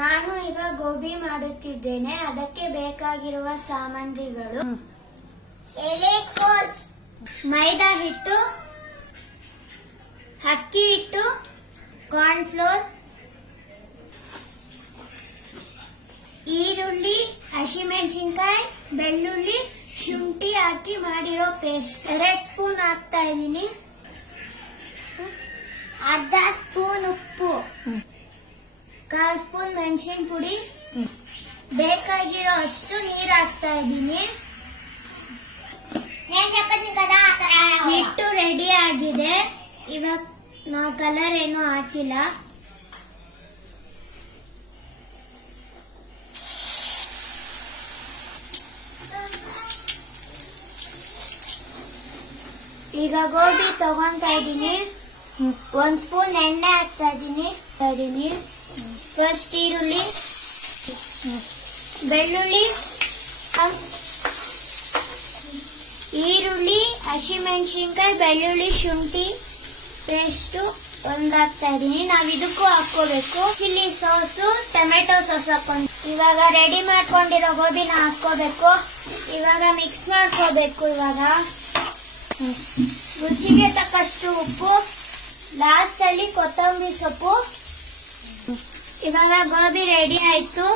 ನಾನು ಈಗ ಗೋಬಿ ಮಾಡುತ್ತಿದ್ದೇನೆ. ಅದಕ್ಕೆ ಬೇಕಾಗಿರುವ ಸಾಮಗ್ರಿಗಳು: ಎಲೆಕೋಸು, ಮೈದಾ ಹಿಟ್ಟು, ಅಕ್ಕಿ ಹಿಟ್ಟು, ಕಾರ್ನ್ಫ್ಲೋರ್, ಈರುಳ್ಳಿ, ಹಸಿಮೆಣಸಿನಕಾಯಿ, ಬೆಳ್ಳುಳ್ಳಿ, ಶುಂಠಿ ಹಾಕಿ ಮಾಡಿರೋ ಪೇಸ್ಟ್. 2 ಸ್ಪೂನ್ ಹಾಕ್ತಾ ಇದ್ದೀನಿ. ಅರ್ಧ ಸ್ಪೂನ್ ಉಪ್ಪು, 1/4 ಸ್ಪೂನ್ ಮೆಣಸಿನ ಪುಡಿ, ಬೇಕಾಗಿರೋ ಅಷ್ಟು ನೀರು ಹಾಕ್ತಾ ಇದ್ದೀನಿ. ಹಿಟ್ಟು ರೆಡಿ ಆಗಿದೆ. ಇವಾಗ ನಾವು ಕಲರ್ ಏನು ಹಾಕಿಲ್ಲ. ಈಗ ಗೋಬಿ ತಗೊಂತಾ ಇದ್ದೀನಿ. 1 ಸ್ಪೂನ್ ಎಣ್ಣೆ ಹಾಕ್ತಾ ಇದ್ದೀನಿ. ಫಸ್ಟ್ ಈರುಳ್ಳಿ, ಬೆಳ್ಳುಳ್ಳಿ, ಹಸಿಮೆಣಸಿನ್ಕಾಯಿ, ಬೆಳ್ಳುಳ್ಳಿ, ಶುಂಠಿ ಪೇಸ್ಟು ಹಾಕ್ತಾ ಇದ್ದೀನಿ. ನಾವ್ ಇದಕ್ಕೂ ಹಾಕೋಬೇಕು ಚಿಲ್ಲಿ ಸಾಸು, ಟೊಮೆಟೊ ಸಾಸ್ ಹಾಕೊಂಡು. ಇವಾಗ ರೆಡಿ ಮಾಡ್ಕೊಂಡಿರೋ ಗೋಬಿನ ಹಾಕೋಬೇಕು. ಇವಾಗ ಮಿಕ್ಸ್ ಮಾಡ್ಕೋಬೇಕು. ಇವಾಗ ರುಚಿಗೆ ತಕ್ಕಷ್ಟು ಉಪ್ಪು, ಲಾಸ್ಟ್ ಅಲ್ಲಿ ಕೊತ್ತಂಬರಿ ಸೊಪ್ಪು. ಇವಾಗ ಗೋಬಿ ರೆಡಿ ಆಯ್ತು.